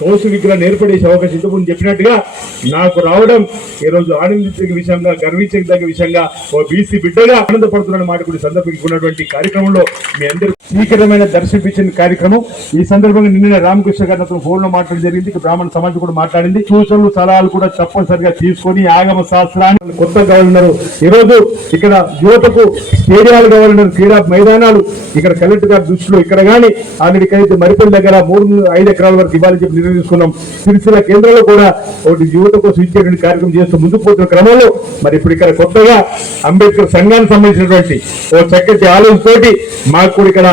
కౌసు విగ్రహాన్ని ఏర్పడేసే అవకాశం ఇంతకుముందు చెప్పినట్టుగా నాకు రావడం ఈ రోజు ఆనందించే విషయంగా గర్వించదగ్గ విషయంగా ఓ బీసీ బిడ్డగా ఆనందపడుతున్న మాట కూడా సందర్భించుకున్నటువంటి కార్యక్రమంలో మీ అందరూ స్వీకరమైన దర్శించిన కార్యక్రమం. ఈ సందర్భంగా నిన్న రామకృష్ణ గారితో ఫోన్లో మాట్లాడడం జరిగింది. బ్రాహ్మణ సమాజం కూడా మాట్లాడింది. సూచనలు సలహాలు కూడా తప్పనిసరిగా తీసుకొని ఆగమ శాస్త్రాన్ని కొత్త గవర్నర్. ఈ రోజు ఇక్కడ యువతకు స్టేడియాలు గవర్నర్ క్రీడా మైదానాలు ఇక్కడ కలెక్టర్ గారి దృష్టిలో ఇక్కడ గానీ ఆల్రెడీ మరిపల్లి దగ్గర మూడు ఐదు ఎకరాల వరకు ఇవ్వాలని చెప్పి నిర్ణయం తీసుకున్నాం సిరిసిల్ల కేంద్రంలో కూడా ఒకటి యువత కోసం ఇచ్చేటువంటి కార్యక్రమం చేస్తూ ముందుకు పోతున్న క్రమంలో మరి ఇప్పుడు ఇక్కడ కొత్తగా అంబేద్కర్ సంఘానికి సంబంధించినటువంటి ఓ చక్కటి ఆలోచనతోటి మాకు కూడా ఇక్కడ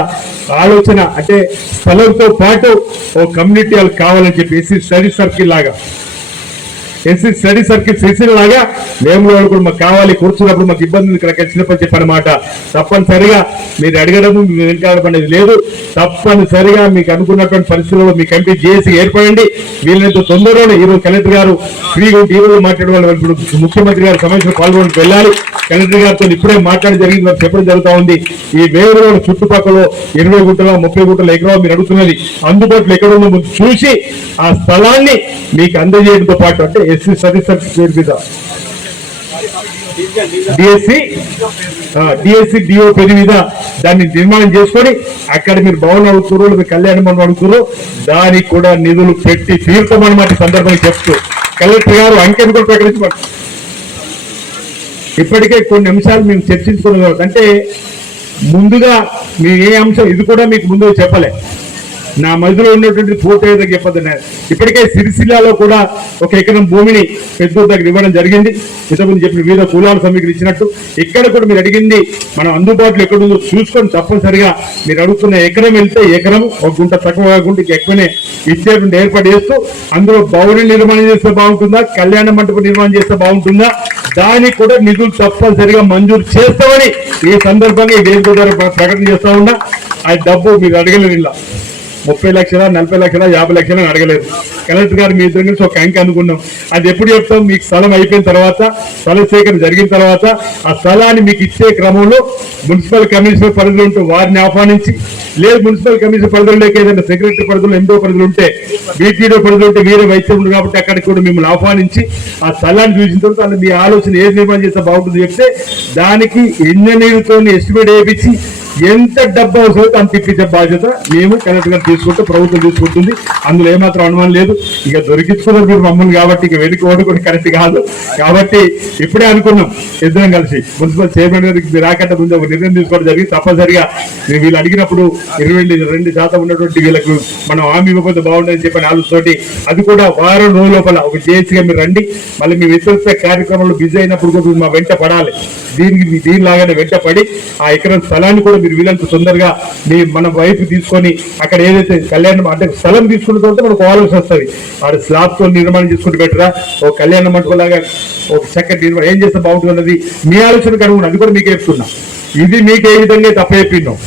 ఆలోచన అంటే స్థలంతో పాటు ఓ కమ్యూనిటీ కావాలని చెప్పి ఎస్సీ స్టడీ సర్కిల్ లాగా ఎస్సీ స్టడీ సర్కిల్ సిరిసిల్ లాగా మేము కూడా మాకు కావాలి కూర్చున్నప్పుడు మాకు ఇబ్బంది ఇక్కడ వచ్చినప్పుడు చెప్పనమాట తప్పనిసరిగా మీరు అడగడము మీరు వెనకాడబడేది లేదు. తప్పనిసరిగా మీకు అనుకున్నటువంటి పరిస్థితుల్లో మీ కమిటీ చేసి ఏర్పడండి. వీళ్ళంత తొందరలోనే ఈరోజు కలెక్టర్ గారు ఫ్రీగా టీవీలో మాట్లాడే వాళ్ళు. ఇప్పుడు ముఖ్యమంత్రి గారు సమావేశంలో పాల్గొనడానికి వెళ్ళాలి. కలెక్టర్ గారితో ఇప్పుడే మాట్లాడి జరిగింది మరి చెప్పడం జరుగుతూ ఉంది. ఈ వేవులో చుట్టుపక్కల ఇరవై గుంటల ముప్పై గుంటల ఎకరం మీరు అడుగుతున్నది అందుబాటులో ఎక్కడ ఉందో చూసి ఆ స్థలాన్ని మీకు అందజేయడంతో పాటు అంటే ఎస్సీ సర్వీసెస్ పేరు మీద. డిఎస్సి డిఎస్సి డిఓ పేరు మీద దాన్ని నిర్మాణం చేసుకొని అక్కడ మీరు భవన్ అడుగుతారు లేదా కళ్యాణ మండపం అడుగుతారు దానికి కూడా నిధులు పెట్టి తీర్థమన్నమాట మాట సందర్భంగా చెప్తూ. కలెక్టర్ గారు అంకెను కూడా ప్రకటించబడు ఇప్పటికే కొన్ని అంశాలు మేము చర్చించుకున్నాం అంటే ముందుగా మీ ఏ అంశం ఇది కూడా మీకు ముందుగా చెప్పలే. నా మధ్యలో ఉన్నటువంటి పూర్తి ఏదో చెప్పదని ఇప్పటికే సిరిసిల్లాలో కూడా ఒక ఎకరం భూమిని పెద్ద దగ్గర ఇవ్వడం జరిగింది. ఇంతకుముందు చెప్పిన వివిధ కులాల సమీకరించినట్టు. ఇచ్చినట్టు ఇక్కడ కూడా మీరు అడిగింది మనం అందుబాటులో ఎక్కడ ఉందో చూసుకొని తప్పనిసరిగా మీరు అడుగుతున్న ఎకరం వెళ్తే ఎకరం ఒక గుంట తక్కువ కాకుండా ఎక్కువనే ఇచ్చేటువంటి ఏర్పాటు చేస్తూ అందులో భవన నిర్మాణం చేస్తే బాగుంటుందా కళ్యాణ మండపం నిర్మాణం చేస్తే బాగుంటుందా దానికి కూడా నిధులు తప్పనిసరిగా మంజూరు చేస్తామని ఈ సందర్భంగా ఈ వేదిక ద్వారా ప్రకటన చేస్తా ఉన్నా. ఆ డబ్బు మీరు అడగలేదు ఇలా. ముప్పై లక్షల నలభై లక్షల యాభై లక్షల అడగలేదు. కలెక్టర్ గారు మీ ఇద్దరు నుంచి ఒక అంక అనుకున్నాం అది ఎప్పుడు చెప్తాం? మీకు స్థలం అయిపోయిన తర్వాత స్థల సేకరణ జరిగిన తర్వాత ఆ స్థలాన్ని మీకు ఇచ్చే క్రమంలో మున్సిపల్ కమిషనర్ పరిధిలో ఉంటే వారిని ఆహ్వానించి లేదు మున్సిపల్ కమిషనర్ పరిధిలో లేక ఏదైనా సెక్రటరీ పరిధిలో ఎండో పరిధులు ఉంటే బీటీడో పరిధిలో ఉంటే వీరే వైద్యం ఉంది కాబట్టి అక్కడికి కూడా మిమ్మల్ని ఆహ్వానించి ఆ స్థలాన్ని చూసిన తర్వాత అందులో మీ ఆలోచన ఏది నిర్మాణం చేస్తే బాగుంటుంది చెప్తే దానికి ఇంజనీర్తో ఎస్టిమేట్ వేయించి ఎంత డబ్బు అవసరం అంత ఇప్పించే బాధ్యత మేము కరెక్ట్గా తీసుకుంటూ ప్రభుత్వం తీసుకుంటుంది. అందులో ఏమాత్రం అనుమానం లేదు. ఇక దొరికించుకున్నారు మీరు మమ్మల్ని కాబట్టి ఇక వెనుక ఓడుకొని కరెక్ట్ కాదు. కాబట్టి ఇప్పుడే అనుకున్నాం ఇద్దరం కలిసి. మున్సిపల్ చైర్మన్ గారికి మీరు రాకంటే ముందు ఒక నిర్ణయం తీసుకోవడం జరిగింది. తప్పనిసరిగా మీరు వీళ్ళు అడిగినప్పుడు ఇరవై రెండు శాతం ఉన్నటువంటి వీళ్ళకు మనం హామీ ఇవ్వకపోతే బాగుండదని చెప్పిన ఆలోచనతోటి అది కూడా వారం రోజుల లోపల ఒక జేసీగా మీరు రండి. మళ్ళీ మీ ఇతర కార్యక్రమంలో బిజీ అయినప్పుడు కూడా మా వెంట పడాలి. దీనికి మీ దీనిలాగానే వెంట పడి ఆ ఎకరం స్థలాన్ని కూడా మీరు వీలంత తొందరగా మీ మన వైపు తీసుకొని అక్కడ ఏదైతే కళ్యాణం అంటే స్థలం తీసుకున్న తర్వాత మనకు ఆలోచన వస్తుంది. వాడు స్లాబ్తో నిర్మాణం చేసుకుంటూ పెట్టరా ఒక కళ్యాణ మండపం లాగా ఒక చక్కటి నిర్మాణం ఏం చేస్తే బాగుంటుంది మీ ఆలోచన కనుగొని అది కూడా మీకు చెప్తున్నా. ఇది మీకు ఏ విధంగా తప్ప చెప్పినాం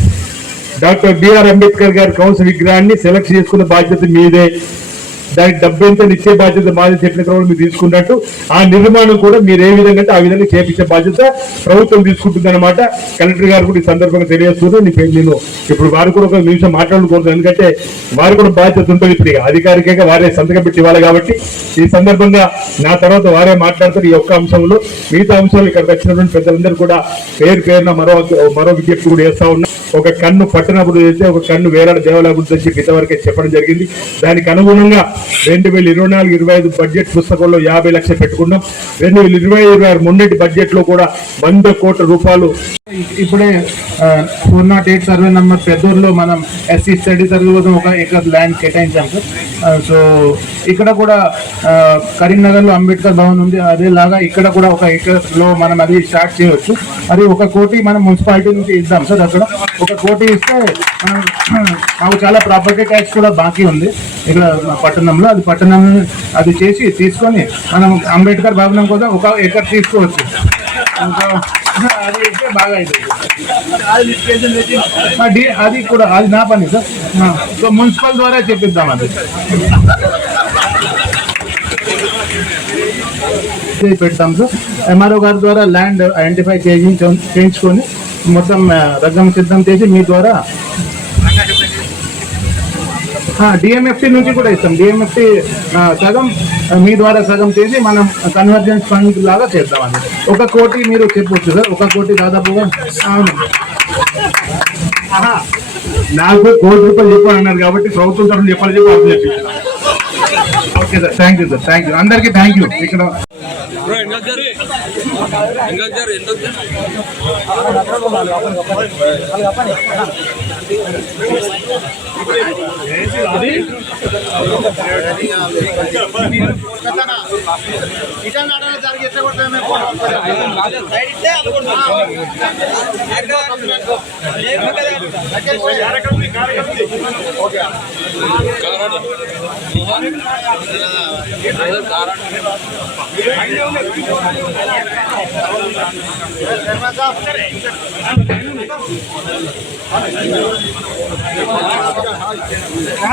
డాక్టర్ బిఆర్ అంబేద్కర్ గారి కౌన్సిల్ విగ్రహాన్ని సెలెక్ట్ చేసుకున్న బాధ్యత మీదే. దానికి డబ్బు ఎంత ఇచ్చే బాధ్యత మాది చెప్పిన క్రమంలో మీరు తీసుకున్నట్టు ఆ నిర్మాణం కూడా మీరు ఏ విధంగా అంటే ఆ విధంగా చేపించే బాధ్యత ప్రభుత్వం తీసుకుంటుంది అనమాట కలెక్టర్ గారు కూడా ఈ సందర్భంగా తెలియజేస్తున్నారు. నీ నేను ఇప్పుడు వారు కూడా ఒక నిమిషం మాట్లాడుకోవచ్చు ఎందుకంటే వారు కూడా బాధ్యత ఉంటుంది. ఇప్పుడు అధికారికంగా వారే సంతకం పెట్టి ఇవ్వాలి కాబట్టి ఈ సందర్భంగా నా తర్వాత వారే మాట్లాడతారు ఈ యొక్క అంశంలో. మిగతా అంశాలు ఇక్కడ వచ్చినటువంటి పెద్దలందరూ కూడా పేరు పేరున మరో మరో విజ్ఞప్తి కూడా చేస్తా ఉన్నా. ఒక కన్ను పట్టణప్పుడు చేస్తే ఒక కన్ను వేలాడ దేవాలయ అభివృద్ధి చెప్పి ఇంతవరకే చెప్పడం జరిగింది. దానికి అనుగుణంగా రెండు వేల ఇరవై నాలుగు ఇరవై ఐదు బడ్జెట్ పుస్తకంలో యాభై లక్షలు పెట్టుకున్నాం. రెండు వేల ఇరవై ఇరవై ఆరు మొన్నటి బడ్జెట్లో కూడా వంద కోట్ల రూపాయలు. ఇప్పుడే four naught eight survey number పెద్దూరులో మనం ఎస్సీ స్టడీ సర్వే కోసం ఒక ఎకర్ ల్యాండ్ కేటాయించాం సార్. సో ఇక్కడ కూడా కరీంనగర్లో అంబేద్కర్ భవన్ ఉంది. అదేలాగా ఇక్కడ కూడా ఒక ఎకర్లో మనం అది స్టార్ట్ చేయవచ్చు అది ఒక కోటి మనం మున్సిపాలిటీ నుంచి ఇద్దాం సార్ అక్కడ. ఒక కోటి ఇస్తే మనం మాకు చాలా ప్రాపర్టీ ట్యాక్స్ కూడా బాకీ ఉంది. ఇక్కడ పట్టణ పట్టణంలో అది పట్టణం అది చేసి తీసుకొని మనం అంబేద్కర్ భవనం కోసం ఒక ఎకర్ తీసుకోవచ్చు. అది బాగా అవుతుంది అది కూడా అది నా పని సార్. సో మున్సిపల్ ద్వారా చెప్పిద్దాం అది. పెడతాం సార్. ఎంఆర్ఓ గారి ద్వారా ల్యాండ్ ఐడెంటిఫై చేయించ చేయించుకొని మొత్తం ఆ, రగ్గం సిద్ధం చేసి మీ ద్వారా డిఎంఎఫ్సీ నుంచి కూడా ఇస్తాం. డిఎంఎఫ్సీ సగం మీ ద్వారా సగం చేసి మనం కన్వర్జెన్స్ ఫండ్ లాగా చేద్దామండి ఒక కోటి మీరు చెప్పొచ్చు సార్. ఒక కోటి దాదాపుగా నాలుగు నాకు కోటి రూపాయలు చెప్పాను అన్నారు కాబట్టి ప్రభుత్వం తరఫున చెప్పాలని చెప్పి okay sir. Thank you sir. Thank you అందరికీ థ్యాంక్ యూ ఇక్కడ బ్రో ఎంత వచ్చారు ఎంత వచ్చారు ఎంత కారణం. కారణం.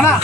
ના